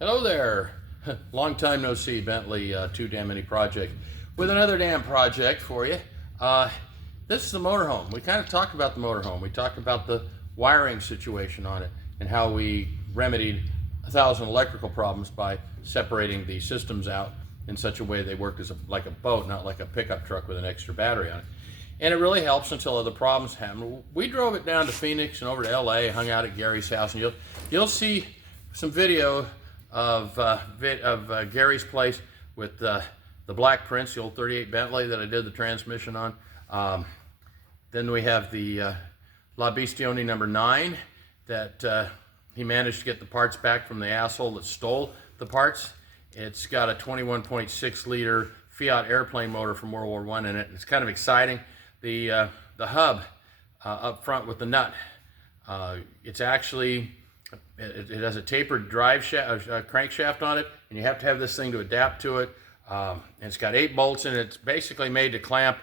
Hello there. Long time no see, Bentley Too Damn Many Project with another damn project for you. This is the motorhome. We kind of talked about the motorhome. We talked about the wiring situation on it and how we remedied 1,000 electrical problems by separating the systems out in such a way they work as like a boat, not like a pickup truck with an extra battery on it. And it really helps until other problems happen. We drove it down to Phoenix and over to LA, hung out at Gary's house, and you'll see some video of Gary's place with the Black Prince, the old 38 Bentley that I did the transmission on. Then we have the La Bestione number 9 that he managed to get the parts back from the asshole that stole the parts. It's got a 21.6 liter Fiat airplane motor from World War I in it. It's kind of exciting. The hub up front with the nut, it's actually, it has a tapered drive crankshaft on it, and you have to have this thing to adapt to it. And it's got 8 bolts in it. It's basically made to clamp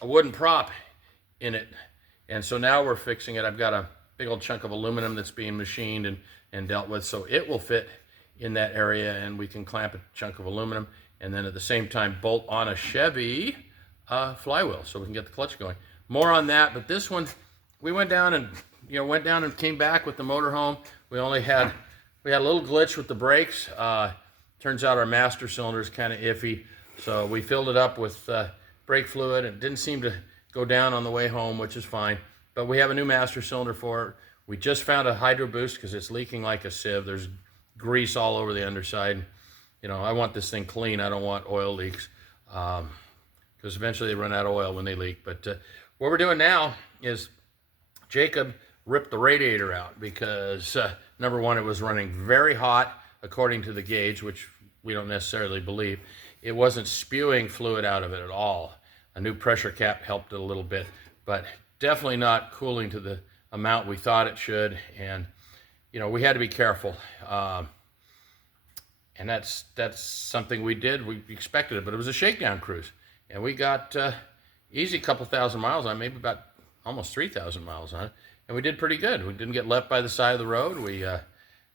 a wooden prop in it. And so now we're fixing it. I've got a big old chunk of aluminum that's being machined and dealt with, so it will fit in that area, and we can clamp a chunk of aluminum and then at the same time bolt on a Chevy flywheel so we can get the clutch going. More on that, but this one, we went down and came back with the motorhome. We had a little glitch with the brakes. Turns out our master cylinder is kind of iffy, so we filled it up with brake fluid. It didn't seem to go down on the way home, which is fine, but we have a new master cylinder for it. We just found a hydro boost because it's leaking like a sieve. There's grease all over the underside. You know, I want this thing clean. I don't want oil leaks. Because eventually they run out of oil when they leak. But what we're doing now is Jacob ripped the radiator out because, number one, it was running very hot according to the gauge, which we don't necessarily believe. It wasn't spewing fluid out of it at all. A new pressure cap helped it a little bit, but definitely not cooling to the amount we thought it should. And, you know, we had to be careful. And that's something we did. We expected it, but it was a shakedown cruise. And we got easy couple thousand miles on it, maybe about almost 3,000 miles on it. And we did pretty good. We didn't get left by the side of the road. We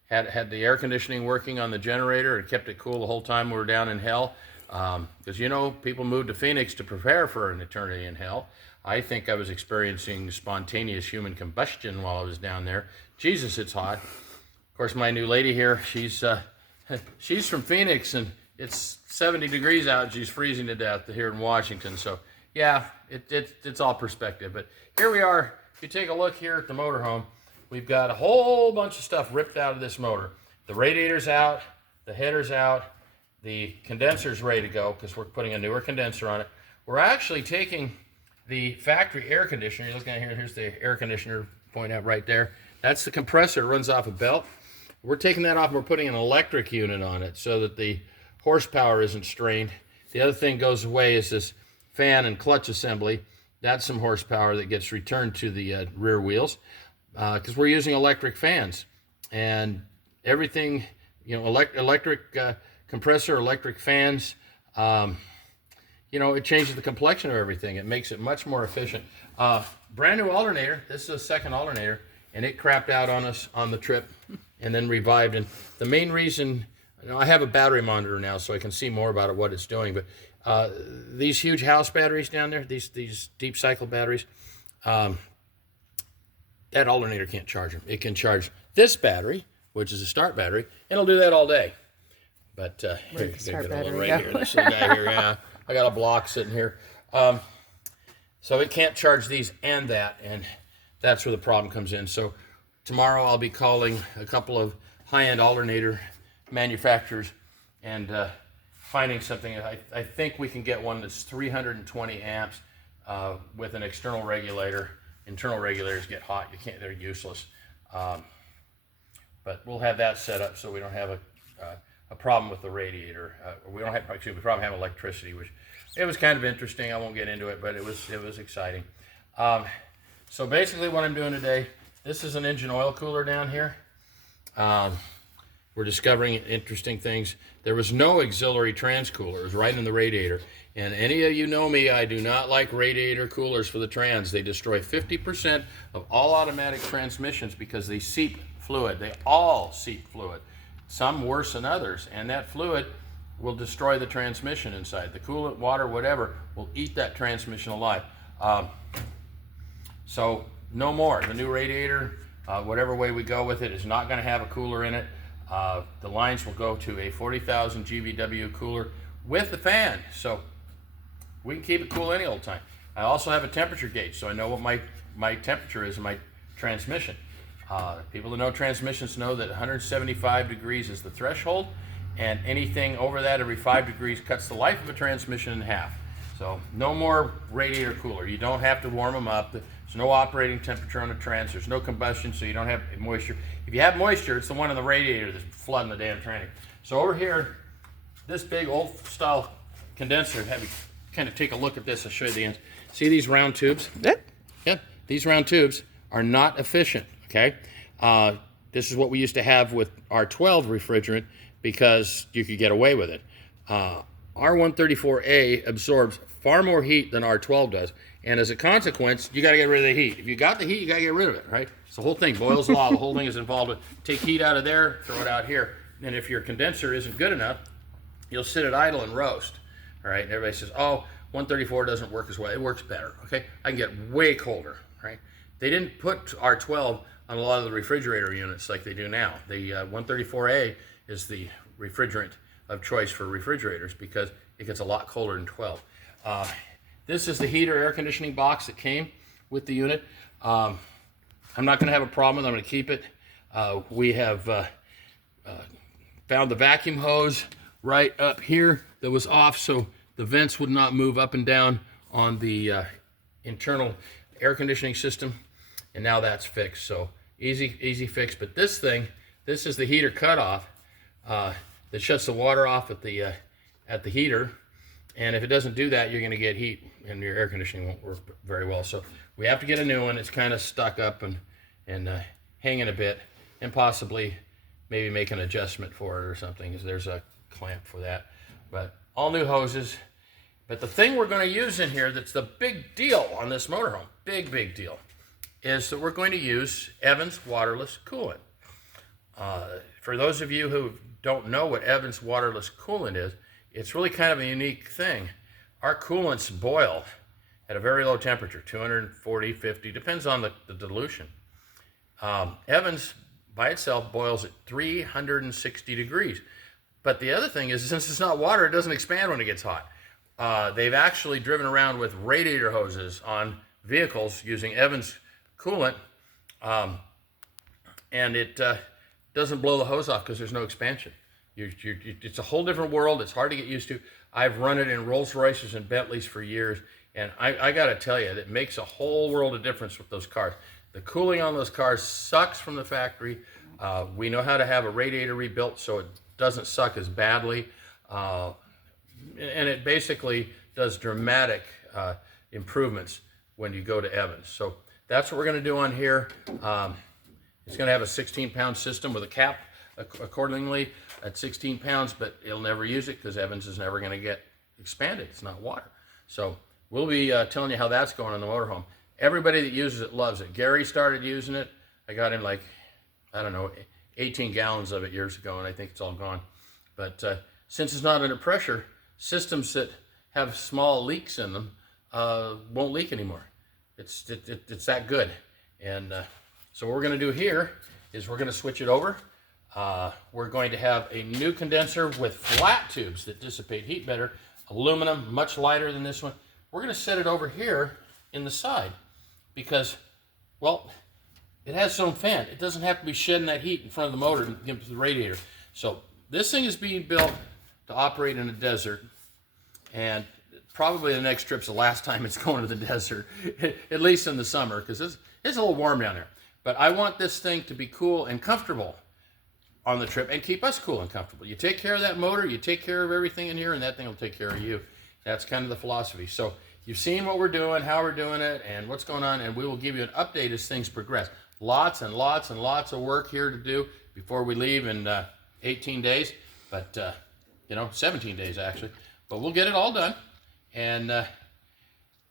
had the air conditioning working on the generator. It kept it cool the whole time we were down in hell. Because, you know, people moved to Phoenix to prepare for an eternity in hell. I think I was experiencing spontaneous human combustion while I was down there. Jesus, it's hot. Of course, my new lady here, she's from Phoenix, and it's 70 degrees out and she's freezing to death here in Washington. So yeah, it's all perspective. But here we are. If you take a look here at the motorhome, we've got a whole bunch of stuff ripped out of this motor. The radiator's out, the header's out, the condenser's ready to go because we're putting a newer condenser on it. We're actually taking the factory air conditioner. You're looking at here, here's the air conditioner, point out right there. That's the compressor, it runs off a belt. We're taking that off and we're putting an electric unit on it so that the horsepower isn't strained. The other thing goes away is this fan and clutch assembly. That's some horsepower that gets returned to the rear wheels because we're using electric fans. And everything, you know, electric compressor, electric fans, you know, it changes the complexion of everything. It makes it much more efficient. Brand new alternator. This is a second alternator, and it crapped out on us on the trip and then revived. And the main reason, you know, I have a battery monitor now so I can see more about what it's doing, but these huge house batteries down there, these deep cycle batteries, that alternator can't charge them. It can charge this battery, which is a start battery, and it'll do that all day. But here, you can get a little right here. This little guy here, yeah. I got a block sitting here. So it can't charge these and that, and that's where the problem comes in. So tomorrow I'll be calling a couple of high-end alternator manufacturers and finding something. I think we can get one that's 320 amps with an external regulator. Internal regulators get hot. You can't. They're useless. But we'll have that set up so we don't have a problem with the radiator. We don't have actually we probably have electricity, which it was kind of interesting. I won't get into it, but it was exciting. So basically, what I'm doing today. This is an engine oil cooler down here. We're discovering interesting things. There was no auxiliary trans cooler. It was right in the radiator. And any of you know me, I do not like radiator coolers for the trans. They destroy 50% of all automatic transmissions because they seep fluid. They all seep fluid. some worse than others, and that fluid will destroy the transmission inside. The coolant, water, whatever, will eat that transmission alive. So no more. The new radiator, whatever way we go with it, is not going to have a cooler in it. The lines will go to a 40,000 GVW cooler with the fan, so we can keep it cool any old time. I also have a temperature gauge, so I know what my temperature is in my transmission. People that know transmissions know that 175 degrees is the threshold, and anything over that every 5 degrees cuts the life of a transmission in half. So no more radiator cooler. You don't have to warm them up. There's no operating temperature on the trans. There's no combustion, so you don't have moisture. If you have moisture, it's the one in the radiator that's flooding the damn tranny. So over here, this big old style condenser, have you kind of take a look at this. I'll show you the ends. See these round tubes? Yeah, these round tubes are not efficient, okay? This is what we used to have with R12 refrigerant because you could get away with it. R134A absorbs far more heat than R12 does, and as a consequence, you got to get rid of the heat. If you got the heat, you got to get rid of it, right? It's the whole thing. Boyle's law. The whole thing is involved with take heat out of there, throw it out here, and if your condenser isn't good enough, you'll sit at idle and roast. All right, and everybody says, oh, 134 doesn't work as well. It works better, okay? I can get way colder, right? They didn't put R12 on a lot of the refrigerator units like they do now. The 134A is the refrigerant of choice for refrigerators because it gets a lot colder than 12. This is the heater air conditioning box that came with the unit. I'm not going to have a problem with it. I'm going to keep it. We have found the vacuum hose right up here that was off, so the vents would not move up and down on the internal air conditioning system, and now that's fixed. So easy fix. But this thing, this is the heater cutoff that shuts the water off at the heater, and if it doesn't do that, you're going to get heat, and your air conditioning won't work very well. So we have to get a new one. It's kind of stuck up and hanging a bit, and possibly maybe make an adjustment for it or something, because there's a clamp for that. But all new hoses. But the thing we're going to use in here that's the big deal on this motorhome, big deal, is that we're going to use Evans waterless coolant. For those of you who don't know what Evans waterless coolant is, it's really kind of a unique thing. Our coolants boil at a very low temperature, 240, 50, depends on the dilution. Evans by itself boils at 360 degrees. But the other thing is, since it's not water, it doesn't expand when it gets hot. They've actually driven around with radiator hoses on vehicles using Evans coolant, and it doesn't blow the hose off because there's no expansion. It's a whole different world. It's hard to get used to. I've run it in Rolls Royces and Bentleys for years, and I got to tell you, it makes a whole world of difference with those cars. The cooling on those cars sucks from the factory. We know how to have a radiator rebuilt so it doesn't suck as badly. And it basically does dramatic improvements when you go to Evans. So that's what we're going to do on here. It's going to have a 16-pound system with a cap accordingly at 16 pounds, but it'll never use it because Evans is never going to get expanded. It's not water. So we'll be telling you how that's going in the motorhome. Everybody that uses it loves it. Gary started using it. I got him like, I don't know, 18 gallons of it years ago, and I think it's all gone. But since it's not under pressure, systems that have small leaks in them won't leak anymore. It's that good. And so what we're going to do here is we're going to switch it over. We're going to have a new condenser with flat tubes that dissipate heat better. Aluminum, much lighter than this one. We're going to set it over here in the side because, well, it has its own fan. It doesn't have to be shedding that heat in front of the motor and into the radiator. So this thing is being built to operate in a desert, and probably the next trip's the last time it's going to the desert, at least in the summer, because it's a little warm down there. But I want this thing to be cool and comfortable on the trip and keep us cool and comfortable. You take care of that motor, you take care of everything in here, and that thing will take care of you. That's kind of the philosophy. So you've seen what we're doing, how we're doing it, and what's going on, and we will give you an update as things progress. Lots and lots and lots of work here to do before we leave in 18 days, but 17 days actually. But we'll get it all done, and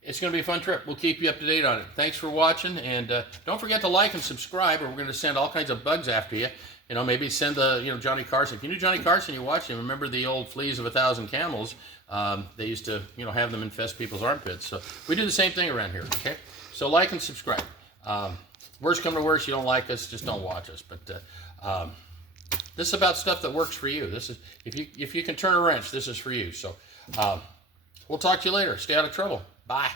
It's going to be a fun trip. We'll keep you up to date on it. Thanks for watching, and don't forget to like and subscribe, or we're going to send all kinds of bugs after you. You know, maybe send the, Johnny Carson. If you knew Johnny Carson, you watched him. Remember the old fleas of 1,000 camels? They used to, have them infest people's armpits. So we do the same thing around here, okay? So like and subscribe. Worst come to worst, you don't like us, just don't watch us. But this is about stuff that works for you. This is, if you can turn a wrench, this is for you. So we'll talk to you later. Stay out of trouble. Bye.